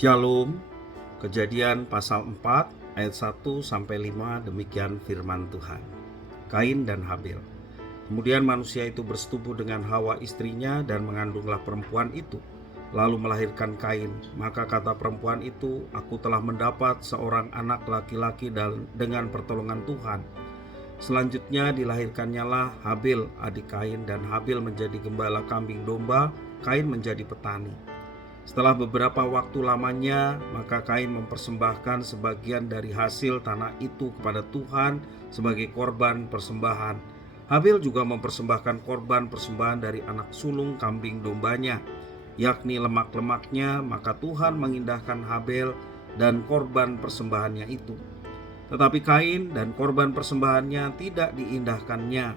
Shalom. Kejadian pasal 4 ayat 1-5, demikian firman Tuhan. Kain dan Habil. Kemudian manusia itu bersetubuh dengan Hawa istrinya dan mengandunglah perempuan itu, lalu melahirkan Kain. Maka kata perempuan itu, aku telah mendapat seorang anak laki-laki dengan pertolongan Tuhan. Selanjutnya dilahirkannya lah Habil adik Kain, dan Habil menjadi gembala kambing domba, Kain menjadi petani. Setelah beberapa waktu lamanya, maka Kain mempersembahkan sebagian dari hasil tanah itu kepada Tuhan sebagai korban persembahan. Habil juga mempersembahkan korban persembahan dari anak sulung kambing dombanya, yakni lemak-lemaknya. Maka Tuhan mengindahkan Habil dan korban persembahannya itu. Tetapi Kain dan korban persembahannya tidak diindahkannya.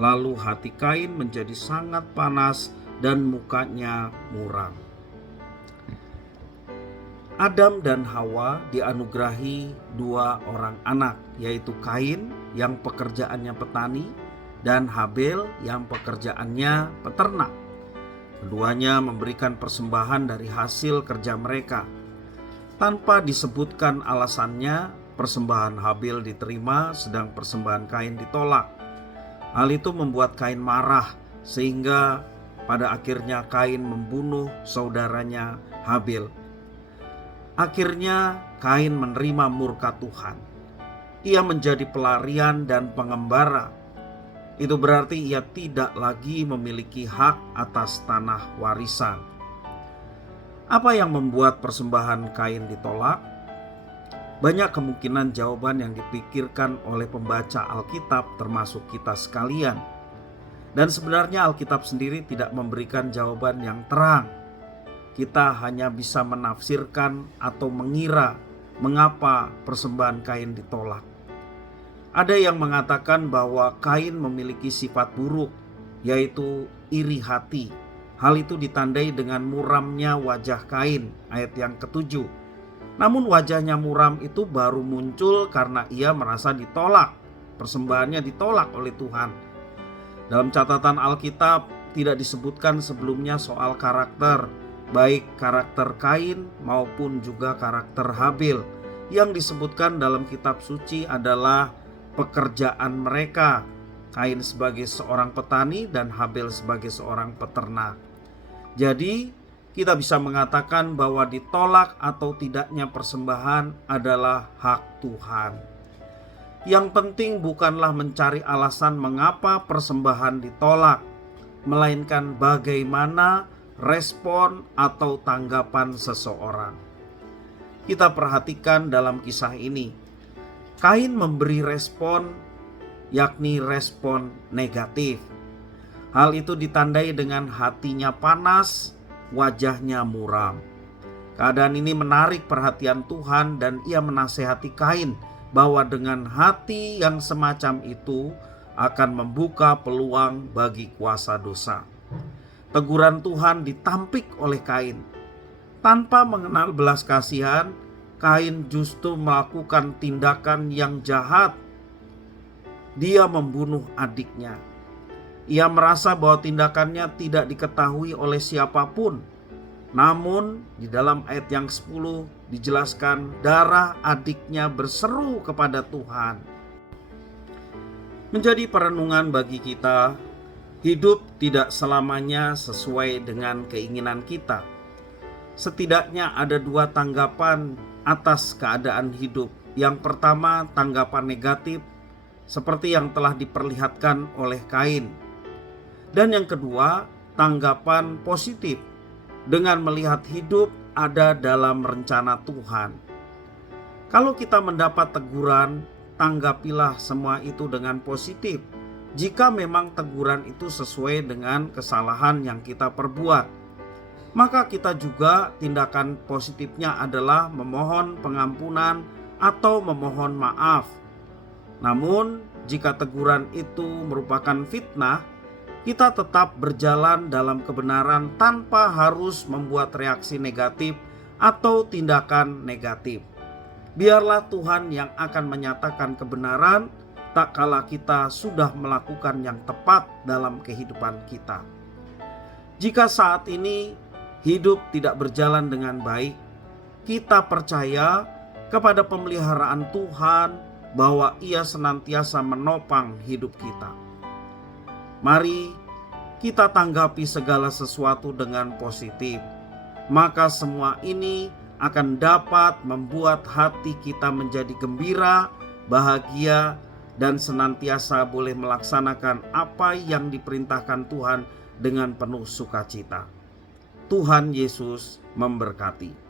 Lalu hati Kain menjadi sangat panas dan mukanya muram. Adam dan Hawa dianugerahi dua orang anak, yaitu Kain yang pekerjaannya petani dan Habil yang pekerjaannya peternak. Keduanya memberikan persembahan dari hasil kerja mereka. Tanpa disebutkan alasannya, persembahan Habil diterima sedang persembahan Kain ditolak. Hal itu membuat Kain marah sehingga pada akhirnya Kain membunuh saudaranya Habil. Akhirnya Kain menerima murka Tuhan. Ia menjadi pelarian dan pengembara. Itu berarti ia tidak lagi memiliki hak atas tanah warisan. Apa yang membuat persembahan Kain ditolak? Banyak kemungkinan jawaban yang dipikirkan oleh pembaca Alkitab, termasuk kita sekalian. Dan sebenarnya Alkitab sendiri tidak memberikan jawaban yang terang. Kita hanya bisa menafsirkan atau mengira mengapa persembahan Kain ditolak. Ada yang mengatakan bahwa Kain memiliki sifat buruk, yaitu iri hati. Hal itu ditandai dengan muramnya wajah Kain, ayat yang ke-7. Namun wajahnya muram itu baru muncul karena ia merasa ditolak. Persembahannya ditolak oleh Tuhan. Dalam catatan Alkitab tidak disebutkan sebelumnya soal karakter, baik karakter Kain maupun juga karakter Habil. Yang disebutkan dalam kitab suci adalah pekerjaan mereka. Kain sebagai seorang petani dan Habil sebagai seorang peternak. Jadi kita bisa mengatakan bahwa ditolak atau tidaknya persembahan adalah hak Tuhan. Yang penting bukanlah mencari alasan mengapa persembahan ditolak, melainkan bagaimana respon atau tanggapan seseorang. Kita perhatikan dalam kisah ini, Kain memberi respon, yakni respon negatif. Hal itu ditandai dengan hatinya panas, wajahnya muram. Keadaan ini menarik perhatian Tuhan dan ia menasehati Kain bahwa dengan hati yang semacam itu akan membuka peluang bagi kuasa dosa. Teguran Tuhan ditampik oleh Kain. Tanpa mengenal belas kasihan, Kain justru melakukan tindakan yang jahat. Dia membunuh adiknya. Ia merasa bahwa tindakannya tidak diketahui oleh siapapun. Namun di dalam ayat yang 10 dijelaskan darah adiknya berseru kepada Tuhan. Menjadi perenungan bagi kita, hidup tidak selamanya sesuai dengan keinginan kita. Setidaknya ada dua tanggapan atas keadaan hidup. Yang pertama, tanggapan negatif seperti yang telah diperlihatkan oleh Kain. Dan yang kedua, tanggapan positif dengan melihat hidup ada dalam rencana Tuhan. Kalau kita mendapat teguran, tanggapilah semua itu dengan positif. Jika memang teguran itu sesuai dengan kesalahan yang kita perbuat, maka kita juga tindakan positifnya adalah memohon pengampunan atau memohon maaf. Namun jika teguran itu merupakan fitnah, kita tetap berjalan dalam kebenaran tanpa harus membuat reaksi negatif atau tindakan negatif. Biarlah Tuhan yang akan menyatakan kebenaran tak kala kita sudah melakukan yang tepat dalam kehidupan kita. Jika saat ini hidup tidak berjalan dengan baik, kita percaya kepada pemeliharaan Tuhan, bahwa Ia senantiasa menopang hidup kita. Mari kita tanggapi segala sesuatu dengan positif, maka semua ini akan dapat membuat hati kita menjadi gembira, bahagia, dan senantiasa boleh melaksanakan apa yang diperintahkan Tuhan dengan penuh sukacita. Tuhan Yesus memberkati.